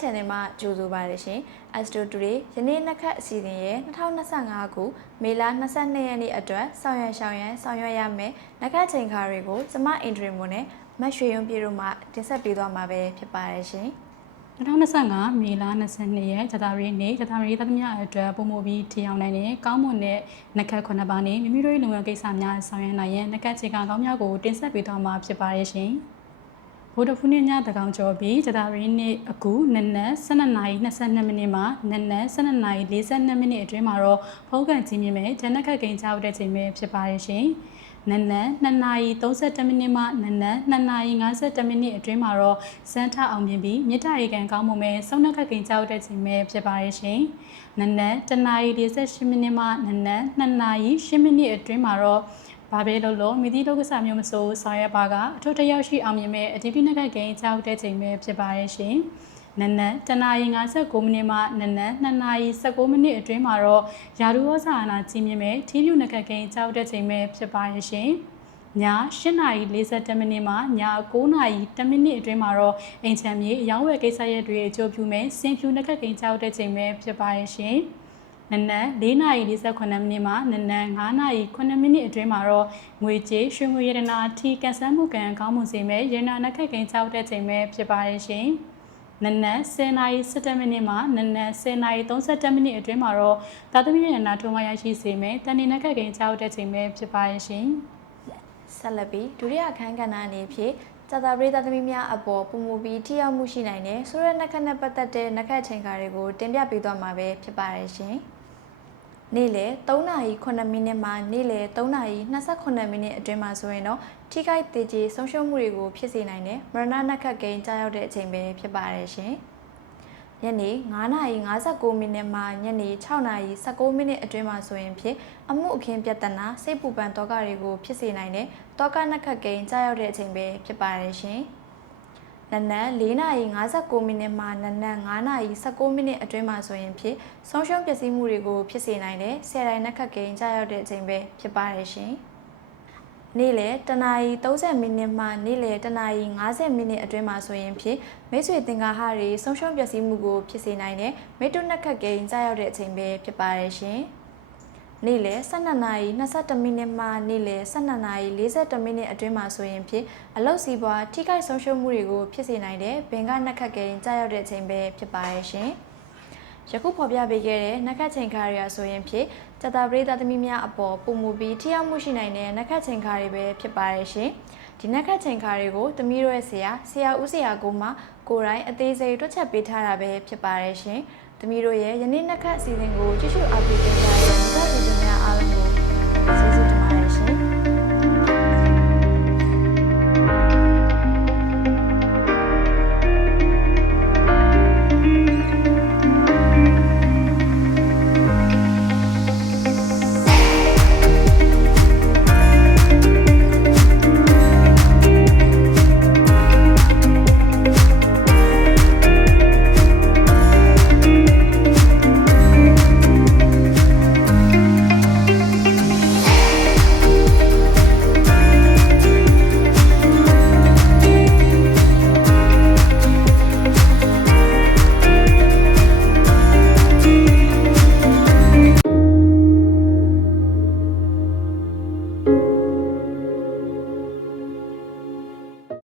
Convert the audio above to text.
Channel မှာကြိုဆိုပါရရှင်။ Astro Today ယနေ့နှစ်ခတ်အစီအစဉ်ရဲ့2025ခုမေလ22ရက်နေ့အတွက်ဆောင်ရွက်ရှောင်ရန်ဆောင်ရွက်ရမယ်။နှစ်ခတ်ချိန်ခါတွေကိုကျမအင်ဒရီမွန်နဲ့မတ်ရွှေရုံပြေတို့မှတင်ဆက်ပေးသွားမှာပဲဖြစ်ပါရရှင်။2025မေလ22ရက်ဇာတာရီနေ့ဇာတာရီသတ္တမြအတွက်ပုံမူပြီးထီအောင်နိုင်တဲ့ကောင်းမွန်တဲ့နက္ခတ်ခုနှစ်ပါးနဲ့မိမိတို့ရဲ့လုပ်ငန်းကိစ္စများဆောင်ရွက်နိုင်ရန်နက္ခတ်ခြေကကောင်းများကိုတင်ဆက်ပေးသွားမှာဖြစ်ပါရဲ့ရှင်။ ဗုဒ္ဓဖူးနေ့ညတကောင်ကျော်ပြီးဇာတာရီနေ့အခုနနက်12:22မိနစ်မှနနက်12:42မိနစ်အတွင်းမှာတော့ဖုန်းကန်ကြီးမြင့်မဲ့ဂျန်နက်ခတ်ကိန်းချောက်တဲ့ချိန်ပဲဖြစ်ပါရဲ့ရှင်။နနက်2:32မိနစ်မှနနက်2:52မိနစ်အတွင်းမှာတော့စမ်းထအောင်မြင်ပြီးမြစ်တာရေကန်ကောင်းမှုမဲ့စုံနှက်ခတ်ကိန်းကြောက်တဲ့ချိန်ပဲဖြစ်ပါရဲ့ရှင်။နနက်2:48မိနစ်မှနနက်2:08မိနစ်အတွင်းမှာတော့ ဘာပဲလို့လို့မိသည့်လောက်ကစားမျိုးမစိုးဆောင်ရွက်ပါကအထုတရောက်ရှိအောင်မြင်မဲ့အဒီပိနက်ခတ်ကိန်းကြောက်တဲ့ချိန်ပဲဖြစ်ပါရဲ့ရှင်။နနက်တနာရီ59မိနစ်မှနနက်2နာရီ19မိနစ်အတွင်းမှာတော့ယာရူဝဇာနာကြီးမြင့်မဲ့ထီးပြူနကတ်ကိန်းကြောက်တဲ့ချိန်ပဲဖြစ်ပါရဲ့ရှင်။ည8:42မိနစ်မှည9:10မိနစ်အတွင်းမှာတော့အိမ်ချမ်းမြေအယောင်းဝယ်ကိစ္စရက်တွေအကျိုးပြုမဲ့စင်ဖြူနကတ်ကိန်းကြောက်တဲ့ချိန်ပဲဖြစ်ပါရဲ့ရှင်။ နနက်4:48မိနစ်မှနနက်9:09မိနစ်အတွင်းမှာတော့ငွေကြေးရွှေငွေရတနာထီကန်ဆန်းမှုကံကောင်းမှုစီမဲ့ရတနာနကတ်ကိန်းကြောက်တဲ့ချိန်ပဲဖြစ်ပါရဲ့ရှင်။နနက်10:17မိနစ်မှနနက်10:32မိနစ်အတွင်းမှာတော့သာသမီရနာထုံးမရရှိစေမယ်တန်နေနက်ကကိန်းကြောက်တဲ့ချိန်ပဲဖြစ်ပါရဲ့ရှင်ဆက်လက်ပြီးဒုတိယအခန်းကဏ္ဍအနေဖြင့်ဇာတာပရိသတ်သမီးများအပေါ်ပုံမူပြီးထိရောက်မှုရှိနိုင်တဲ့ဆိုရဲနက်ခတ်နဲ့ပတ်သက်တဲ့နက်ခတ်ချိန်ခါတွေကိုတင်ပြပေးသွားမှာပဲဖြစ်ပါတယ်ရှင်။ နေ့လယ်3:09မိနစ်မှနေ့လယ်3:28မိနစ်အတွင်းမှာဆိုရင်တော့ထိခိုက်သေးကြီးဆုံးရှုံးမှုတွေကိုဖြစ်စေနိုင်တဲ့မရဏနက်ခတ်ကိန်းကြားရောက်တဲ့အချိန်ပဲဖြစ်ပါတယ်ရှင်။ညနေ9:59မိနစ်မှညနေ6:19မိနစ်အတွင်းမှာဆိုရင်ဖြင့်အမှုအခင်းပြဿနာစိတ်ပူပန်တောကတွေကိုဖြစ်စေနိုင်တဲ့တောကနက်ခတ်ကိန်းကြားရောက်တဲ့အချိန်ပဲဖြစ်ပါတယ်ရှင်။ နနက်4:59မိနစ်မှနနက်9:19မိနစ်အတွင်းမှာဆိုရင်ဖြင့်ဆုံးရှုံးပျက်စီးမှုတွေကိုဖြစ်စေနိုင်တဲ့ဆယ်တိုင်းနက်ခတ်ကိန်းကြားရောက်တဲ့အချိန်ပဲဖြစ်ပါတယ်ရှင်။နေ့လယ်တနာရီ30မိနစ်မှနေ့လယ်တနာရီ50မိနစ်အတွင်းမှာဆိုရင်ဖြင့်မိတ်ဆွေသင်္ကာဟတွေဆုံးရှုံးပျက်စီးမှုကိုဖြစ်စေနိုင်တဲ့မိတ္တုနက်ခတ်ကိန်းကြားရောက်တဲ့အချိန်ပဲဖြစ်ပါတယ်ရှင်။ နေ့လယ်12နာရီ22မိနစ်မှနေ့လယ်12နာရီ42မိနစ်အတွင်းမှာဆိုရင်ဖြင့်အလုတ်စီးပွားထိခိုက်ဆုံးရှုံးမှုတွေကိုဖြစ်စေနိုင်တဲ့ဘင်္ဂနက်ခတ်ကိန်းကြားရောက်တဲ့အချိန်ပဲဖြစ်ပါတယ်ရှင်။ယခုဖော်ပြပေးခဲ့တဲ့နက်ခတ်ချိန်ခါတွေရာဆိုရင်ဖြင့်ကြတာပရိသတ်သမီးများအပေါ်ပုံမူပြီးထိရောက်မှုရှိနိုင်တဲ့နက်ခတ်ချိန်ခါတွေပဲဖြစ်ပါတယ်ရှင်။ဒီနက်ခတ်ချိန်ခါတွေကိုသမီးတို့ရဲ့ဆရာဆရာဦးဆရာကိုမှကိုယ်တိုင်အသေးစိတ်တွက်ချက်ပေးထားတာပဲဖြစ်ပါတယ်ရှင်။ သမီးတို့ရဲ့ယနေ့နက်ခတ်အစီအစဉ်ကိုကြည့်ရှုအားပေးကြတဲ့မိသားစုများအားလုံးကိုကျေးဇူး